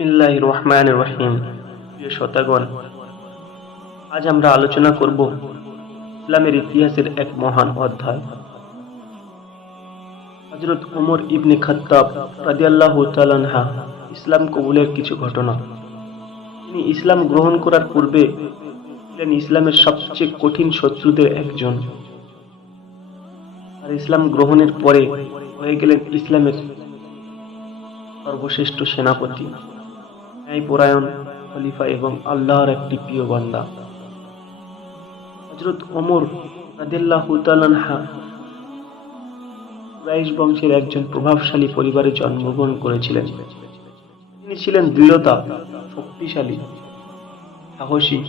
বিসমিল্লাহ রহমান রহিম। প্রিয় শ্রোতাগণ, আজ আমরা আলোচনা করব ইসলামের ইতিহাসের এক মহান অধ্যায়। হজরত উমর ইবনে খত্তাব রাদিয়াল্লাহ তালানহা ইসলাম কবুলের কিছু ঘটনা। তিনি ইসলাম গ্রহণ করার পূর্বে ছিলেন ইসলামের সবচেয়ে কঠিন শত্রুদের একজন। আর ইসলাম গ্রহণের পরে হয়ে গেলেন ইসলামের সর্বশ্রেষ্ঠ সেনাপতি। ন্যায়পরায়ণ খলিফা এবং আল্লাহর একটি প্রিয় বান্দা। হজরত ওমর রাদিল্লাহু তালানহা কুরাইশ বংশের একজন প্রভাবশালী পরিবারে জন্মগ্রহণ করেছিলেন। তিনি ছিলেন দৃঢ়তা, শক্তিশালী, সাহসী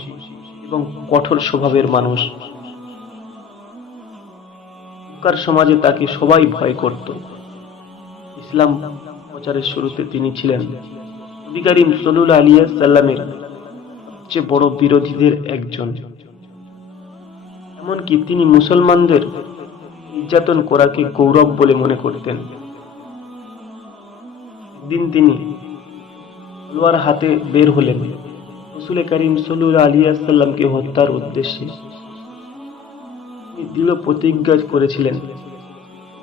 এবং কঠোর স্বভাবের মানুষ। মক্কার সমাজে তাকে সবাই ভয় করত। ইসলাম প্রচারের শুরুতে তিনি ছিলেন নবী করিম সলুল আলিয়া সাল্লামের সবচেয়ে বড় বিরোধীদের একজন। এমনকি তিনি মুসলমানদের নির্যাতন করাকে গৌরব বলে মনে করতেন। একদিন তিনি তলোয়ার হাতে বের হলেন। রসুল করিম সলুল আলিয়া সাল্লামকে হত্যার উদ্দেশ্যে তিনি দৃঢ় প্রতিজ্ঞা করেছিলেন,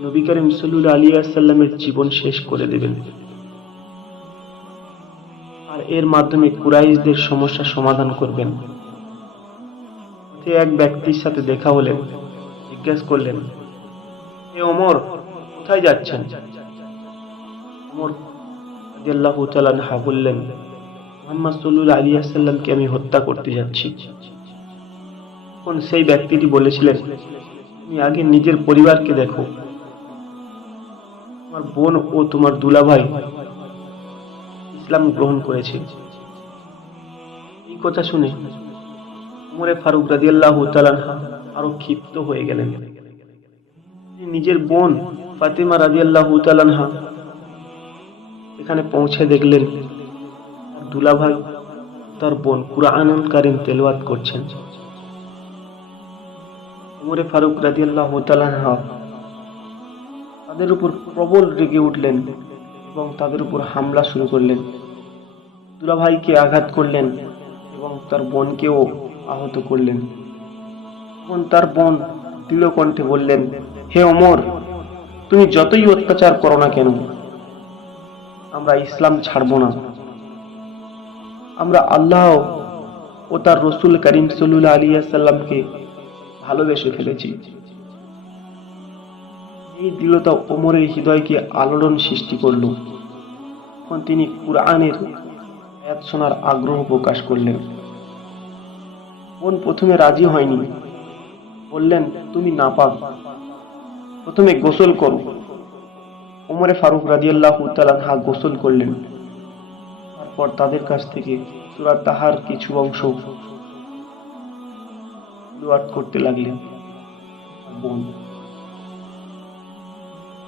নবী করিম সলুল আলিয়া সাল্লামের জীবন শেষ করে দেবেন। আর এর মাধ্যমে কুরাইশদের সমস্যা সমাধান করবেন। এক ব্যক্তির সাথে দেখা হলেন জিজ্ঞেস করলেন, এ অমর কোথায় যাচ্ছেন? ওমর রাদিয়াল্লাহু তাআলা আনহা বললেন, মোহাম্মদ সল্লুল আলী সাল্লামকে আমি হত্যা করতে যাচ্ছি। তখন সেই ব্যক্তিটি বলেছিলেন, তুমি আগে নিজের পরিবারকে দেখো। তোমার বোন ও তোমার দুলাভাই ইসলাম গ্রহণ করেছে। এই কথা শুনে উমরে ফারুক রাদিয়াল্লাহু তাআলা আরও ক্ষিপ্ত হয়ে গেলেন। নিজের বোন ফাতিমা রাদিয়াল্লাহু তাআলা এখানে পৌঁছে দেখলেন দুলাভাই তার বোন কুরআনুল কারীম তেলাওয়াত করছেন। উমরে ফারুক রাদিয়াল্লাহু তাআলা তাদের উপর প্রবল রেগে উঠলেন। এবং তাদের উপর হামলা শুরু করলেন। দুলাভাইকে আঘাত করলেন এবং তার বোনকেও আহত করলেন। তখন তার বোন দৃঢ় বললেন, হে ওমর, তুমি যতই অত্যাচার করো না কেন, আমরা ইসলাম ছাড়ব না। আমরা আল্লাহ ও তার রসুল করিম সল্লুল্লাহ আলিয়া সাল্লামকে ভালোবেসে ফেলেছি। এই দৃঢ়তা ওমরের হৃদয়কে আলোড়ন সৃষ্টি করল। তখন তিনি কুরআনের আয়াত শোনার আগ্রহ প্রকাশ করলেন। বোন প্রথমে রাজি হয়নি। বললেন, তুমি নাপাক। প্রথমে গোসল করো। ওমরে ফারুক রাদিয়াল্লাহু তাআলা হা গোসল করলেন। তারপর তাদের কাছ থেকে সূরা তাহার কিছু অংশ দোয়াত করতে লাগলেন। বোন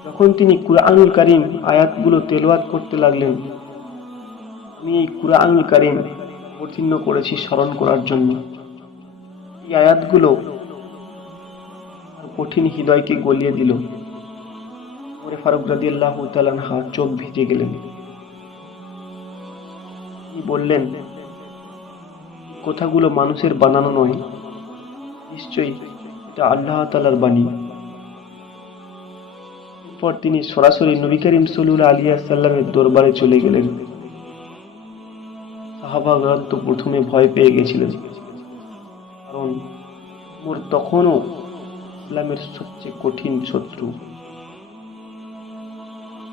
যখন তিনি কুরআনুল কারীম আয়াতগুলো তেলাওয়াত করতে লাগলেন। আমি এই কুরআনুল কারীম অবতীর্ণ করেছি স্মরণ করার জন্য। এই আয়াতগুলো কঠিন হৃদয়কে গলিয়ে দিল। ওরে ফারুক রাদিয়াল্লাহু তাআলা হা চোখ ভিজে গেলেন। তিনি বললেন কথাগুলো মানুষের বানানো নয়। নিশ্চয়ই এটা আল্লাহ তাআলার বাণী। এরপর তিনি সরাসরি নবী করিম সলুল আলিয়া সাল্লামের দরবারে চলে গেলেন। সাহাবাগণ তো প্রথমে ভয় পেয়ে গেছিলেন, কারণ ওর তখনও ইসলামের সবচেয়ে কঠিন শত্রু।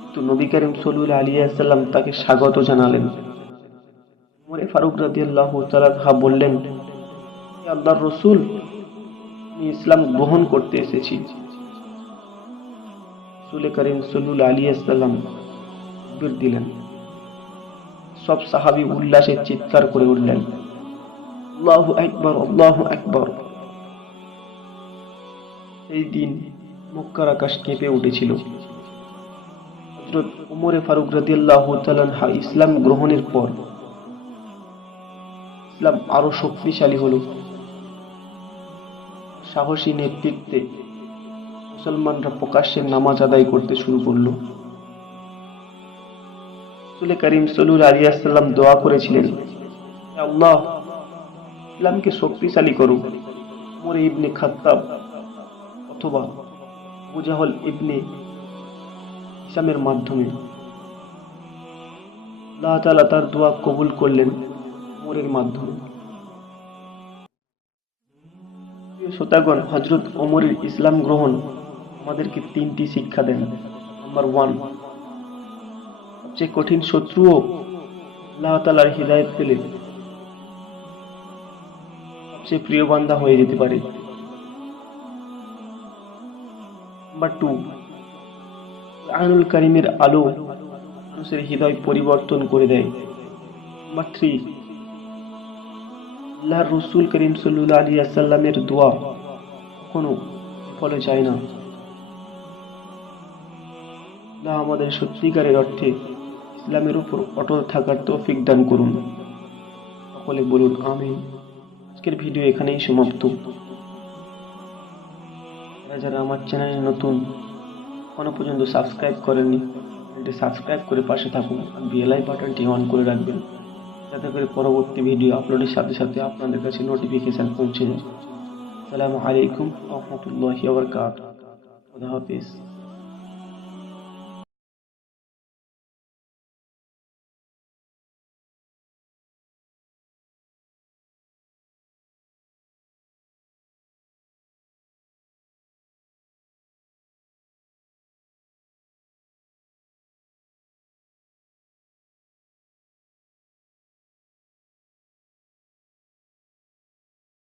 কিন্তু নবী করিম সলুল আলিয়া সাল্লাম তাকে স্বাগত জানালেন। উমরে ফারুক রাদি আল্লাহ হা বললেন, "হে আল্লাহর রসুল, আমি ইসলাম গ্রহণ করতে এসেছি। রসুল করিম সলুল আলিয়া সাল্লাম তাকবীর দিলেন। সব সাহাবি উল্লাসে চিৎকার করে উঠলেন। আল্লাহু আকবার আল্লাহু আকবার। এই দিন মক্কার আকাশ কেঁপে উঠেছিল। হযরত উমরে ফারুক রাদিয়াল্লাহু তাআলা ইসলাম গ্রহণের পর ইসলাম আরও শক্তিশালী হলো। সাহসী নেতৃত্বে মুসলমানরা প্রকাশ্যে নামাজ আদায় করতে শুরু করল। করিম সলুল আলী আসাল্লাম দোয়া করেছিলেন আল্লাহ, ইসলামকে শক্তিশালী করুক ইবনে খাত্তাব অথবা মুজাহল ইবনে মাধ্যমে আল্লাহ তাআলা তার দোয়া কবুল করলেন ওমরের মাধ্যমে। শ্রোতাগণ হজরত ওমরের ইসলাম গ্রহণ আমাদেরকে তিনটি শিক্ষা দেন। নাম্বার ওয়ান সবচেয়ে কঠিন শত্রুও আল্লাহ তালার হৃদায়ত পেলে সবচেয়ে প্রিয় বান্ধা হয়ে যেতে পারে। নাম্বার টু আইনুল করিমের আলো মানুষের হৃদয় পরিবর্তন করে দেয়। নাম্বার থ্রি আল্লাহর রসুল করিম সাল্লুল্লাহ আলী আসাল্লামের দোয়া কখনো ফলে যায় না। আল্লাহ আমাদের সত্যিকারের অর্থে ইসলামের উপর অটল থাকার তৌফিক দান করুন। সকলে বলুন, আমিন। আজকের ভিডিও এখানেই সমাপ্ত। যারা যারা আমার চ্যানেলে নতুন, এখনও পর্যন্ত সাবস্ক্রাইব করেননি, চ্যানেলটি সাবস্ক্রাইব করে পাশে থাকুন আর বিএলআই বাটনটি অন করে রাখবেন, যাতে করে পরবর্তী ভিডিও আপলোডের সাথে সাথে আপনাদের কাছে নোটিফিকেশান পৌঁছে যায়। আসসালামু আলাইকুম রহমতুল্লাহি ওয়া বারাকাতুহু। খুদা হাফেজ।